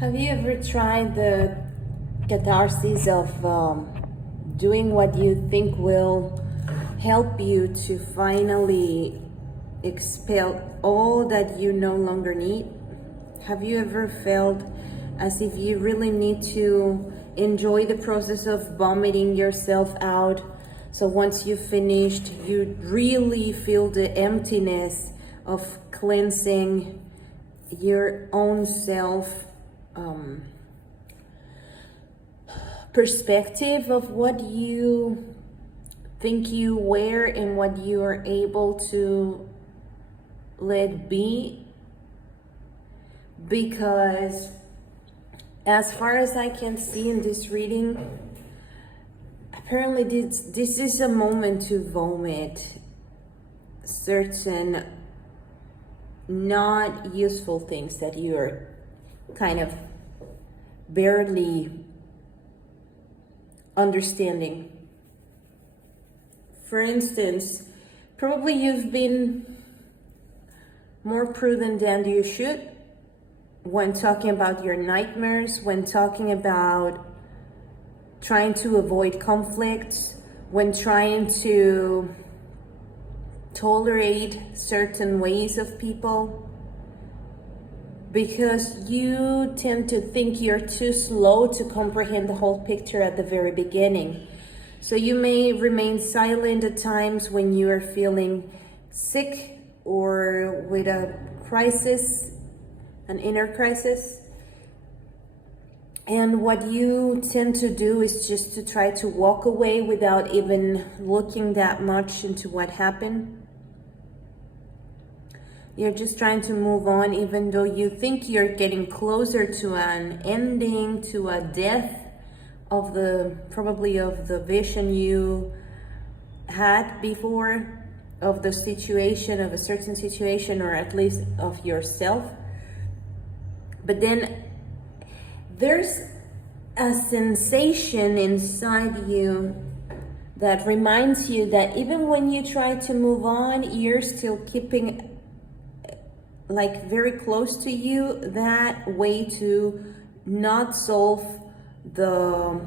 Have you ever tried the catharsis of doing what you think will help you to finally expel all that you no longer need? Have you ever felt as if you really need to enjoy the process of vomiting yourself out? So once you've finished, you really feel the emptiness of cleansing your own self perspective of what you think you were and what you are able to let be. Because as far as I can see in this reading, apparently this is a moment to vomit certain not useful things that you're kind of barely understanding. For instance, probably you've been more prudent than you should when talking about your nightmares, when talking about trying to avoid conflicts, when trying to tolerate certain ways of people, because you tend to think you're too slow to comprehend the whole picture at the very beginning. So you may remain silent at times when you are feeling sick or with a crisis, an inner crisis. And what you tend to do is just to try to walk away without even looking that much into what happened. You're just trying to move on, even though you think you're getting closer to an ending, to a death of probably of the vision you had before, of the situation, of a certain situation, or at least of yourself. But then there's a sensation inside you that reminds you that even when you try to move on, you're still keeping like very close to you that way to not solve the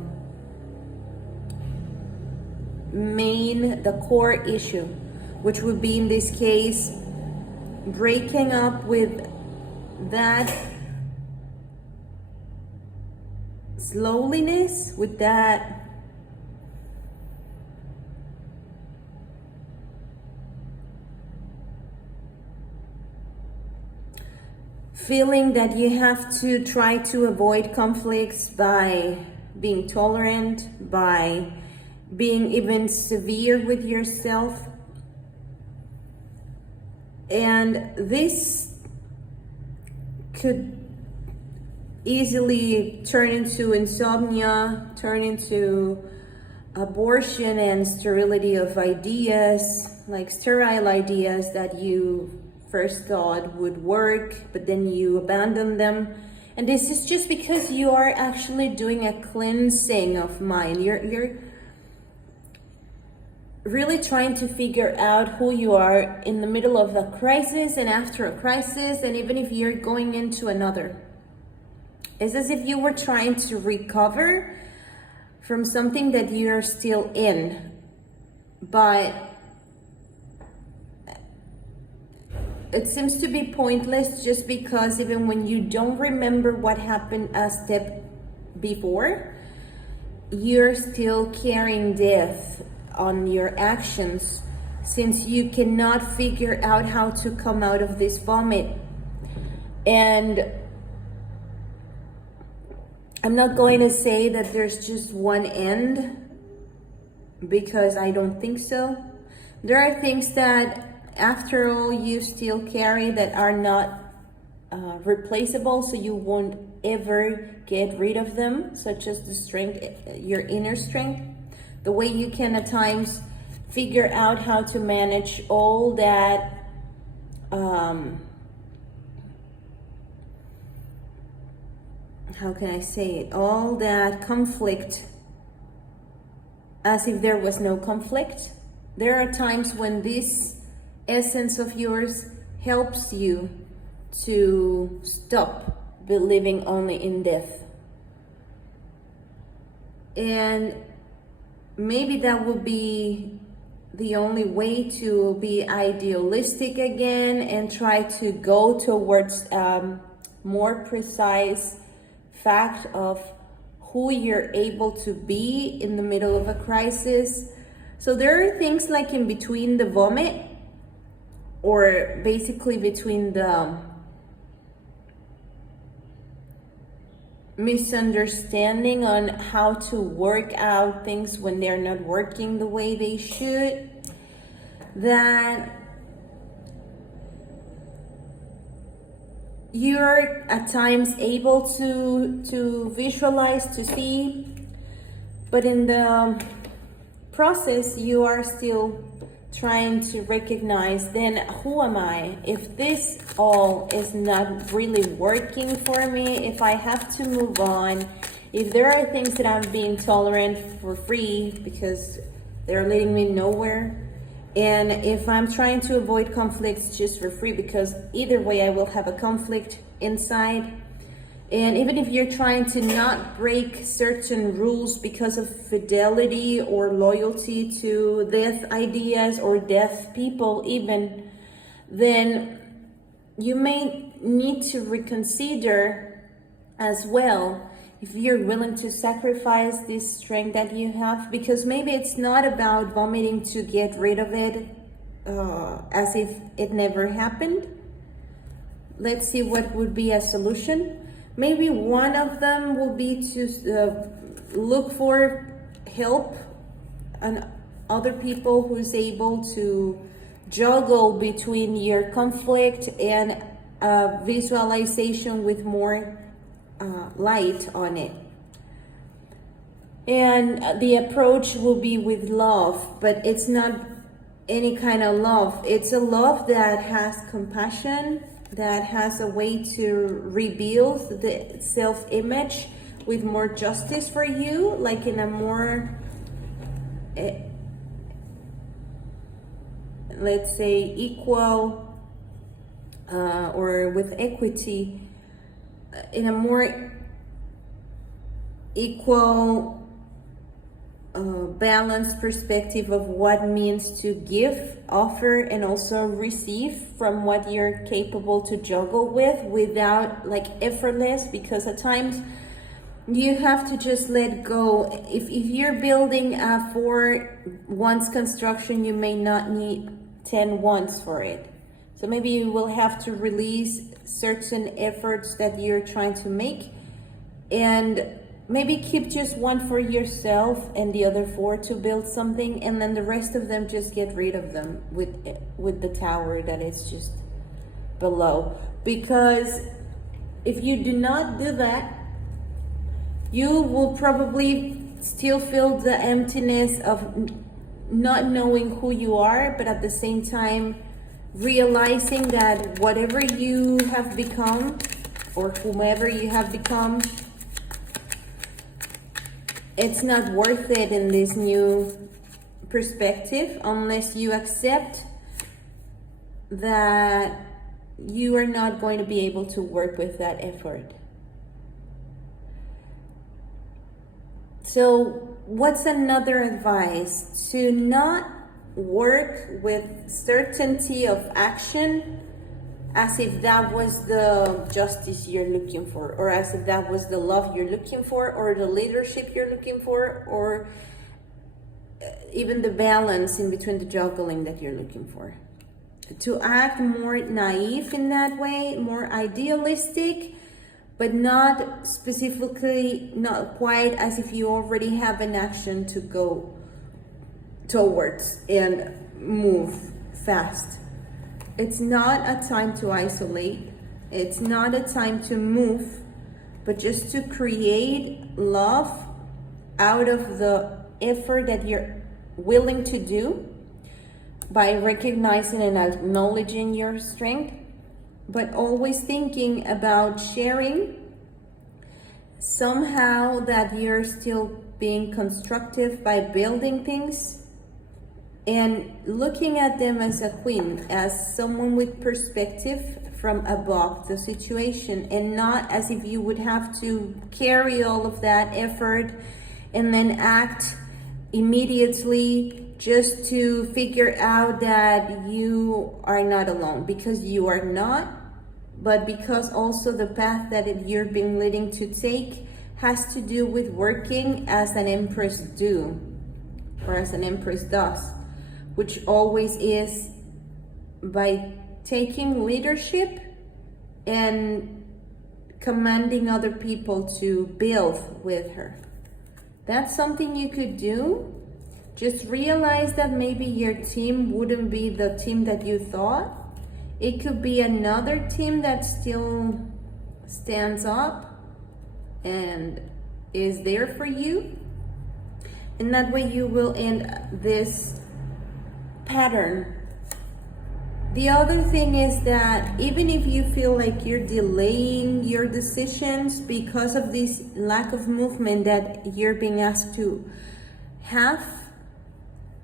core issue, which would be in this case breaking up with that slowness, with that feeling that you have to try to avoid conflicts by being tolerant, by being even severe with yourself. And this could easily turn into insomnia, turn into abortion and sterility of ideas, like sterile ideas that you first thought would work, but then you abandon them. And this is just because you are actually doing a cleansing of mind. You're really trying to figure out who you are in the middle of a crisis and after a crisis, and even if you're going into another. It's as if you were trying to recover from something that you're still in, but it seems to be pointless, just because even when you don't remember what happened a step before, you're still carrying death on your actions, since you cannot figure out how to come out of this vomit. And I'm not going to say that there's just one end, because I don't think so. There are things that after all you still carry that are not replaceable, so you won't ever get rid of them, such as the strength, your inner strength. The way you can at times figure out how to manage all that how can I say it, all that conflict as if there was no conflict. There are times when this essence of yours helps you to stop believing only in death. And maybe that would be the only way to be idealistic again and try to go towards more precise fact of who you're able to be in the middle of a crisis. So there are things like in between the vomit, or basically between the misunderstanding on how to work out things when they're not working the way they should, that you're at times able to visualize, to see, but in the process you are still trying to recognize, then who am I? If this all is not really working for me, if I have to move on, if there are things that I'm being tolerant for free because they're leading me nowhere, and if I'm trying to avoid conflicts just for free because either way I will have a conflict inside, and even if you're trying to not break certain rules because of fidelity or loyalty to death ideas or death people even, then you may need to reconsider as well if you're willing to sacrifice this strength that you have, because maybe it's not about vomiting to get rid of it as if it never happened. Let's see what would be a solution. Maybe one of them will be to look for help and other people who's able to juggle between your conflict and visualization with more light on it. And the approach will be with love, but it's not any kind of love. It's a love that has compassion, that has a way to rebuild the self-image with more justice for you, like in a more, let's say, equal or with equity, in a more equal balanced perspective of what means to give, offer, and also receive from what you're capable to juggle with without like effortless, because at times you have to just let go. If you're building a 4 once construction, you may not need 10 once for it. So maybe you will have to release certain efforts that you're trying to make, and maybe keep just one for yourself and the other 4 to build something, and then the rest of them just get rid of them with the tower that is just below. Because if you do not do that, you will probably still feel the emptiness of not knowing who you are, but at the same time realizing that whatever you have become or whomever you have become, it's not worth it in this new perspective unless you accept that you are not going to be able to work with that effort. So what's another advice? To not work with certainty of action as if that was the justice you're looking for, or as if that was the love you're looking for, or the leadership you're looking for, or even the balance in between the juggling that you're looking for. To act more naive in that way, more idealistic, but not specifically, not quite as if you already have an action to go towards and move fast. It's not a time to isolate. It's not a time to move, but just to create love out of the effort that you're willing to do by recognizing and acknowledging your strength, but always thinking about sharing somehow that you're still being constructive by building things and looking at them as a queen, as someone with perspective from above the situation, and not as if you would have to carry all of that effort and then act immediately just to figure out that you are not alone, because you are not, but because also the path that you're being leading to take has to do with working as an empress do, or as an empress does, which always is by taking leadership and commanding other people to build with her. That's something you could do. Just realize that maybe your team wouldn't be the team that you thought. It could be another team that still stands up and is there for you. And that way you will end this pattern. The other thing is that even if you feel like you're delaying your decisions because of this lack of movement that you're being asked to have,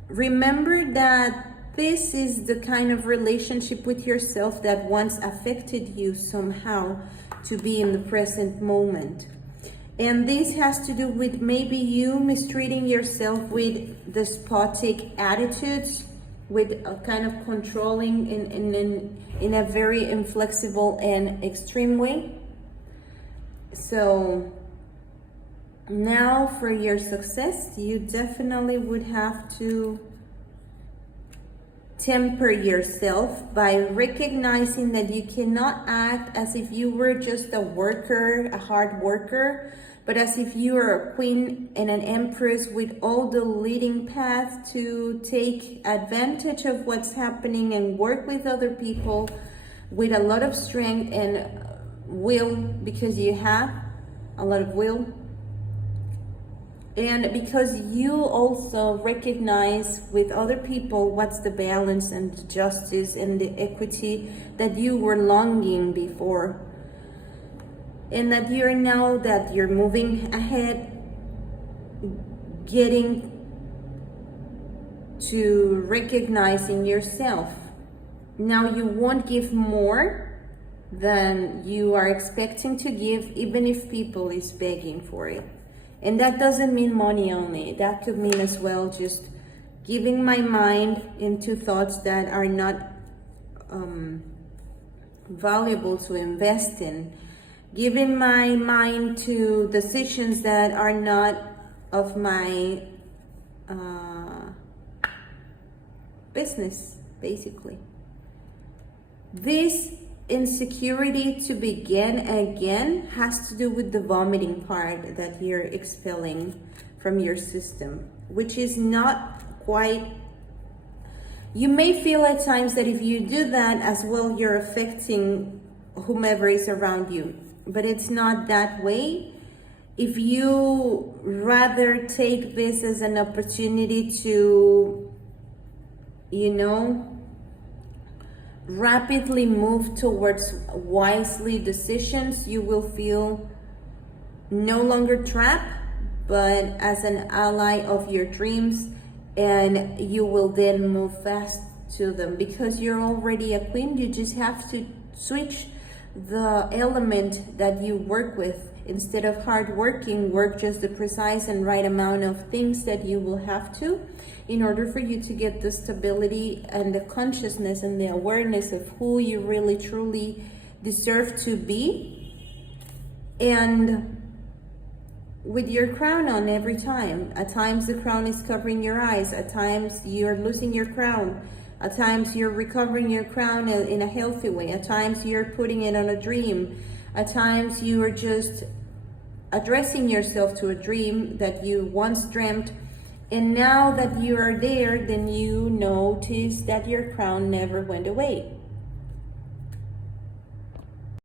remember that this is the kind of relationship with yourself that once affected you somehow to be in the present moment. And this has to do with maybe you mistreating yourself with despotic attitudes, with a kind of controlling in a very inflexible and extreme way. So now for your success, you definitely would have to temper yourself by recognizing that you cannot act as if you were just a worker, a hard worker, but as if you are a queen and an empress with all the leading path to take advantage of what's happening and work with other people with a lot of strength and will, because you have a lot of will. And because you also recognize with other people what's the balance and the justice and the equity that you were longing before. And that you're now that you're moving ahead, getting to recognizing yourself. Now you won't give more than you are expecting to give, even if people is begging for it. And that doesn't mean money only. That could mean as well just giving my mind into thoughts that are not valuable to invest in. Giving my mind to decisions that are not of my business, basically. This insecurity to begin again has to do with the vomiting part that you're expelling from your system, which is not quite. You may feel at times that if you do that as well, you're affecting whomever is around you, but it's not that way. If you rather take this as an opportunity to, rapidly move towards wisely decisions, you will feel no longer trapped, but as an ally of your dreams, and you will then move fast to them because you're already a queen. You just have to switch the element that you work with. Instead of hard working, work just the precise and right amount of things that you will have to in order for you to get the stability and the consciousness and the awareness of who you really truly deserve to be. And with your crown on every time. At times the crown is covering your eyes. At times you're losing your crown. At times you're recovering your crown in a healthy way. At times you're putting it on a dream. At times you are just addressing yourself to a dream that you once dreamt. And now that you are there, then you notice that your crown never went away.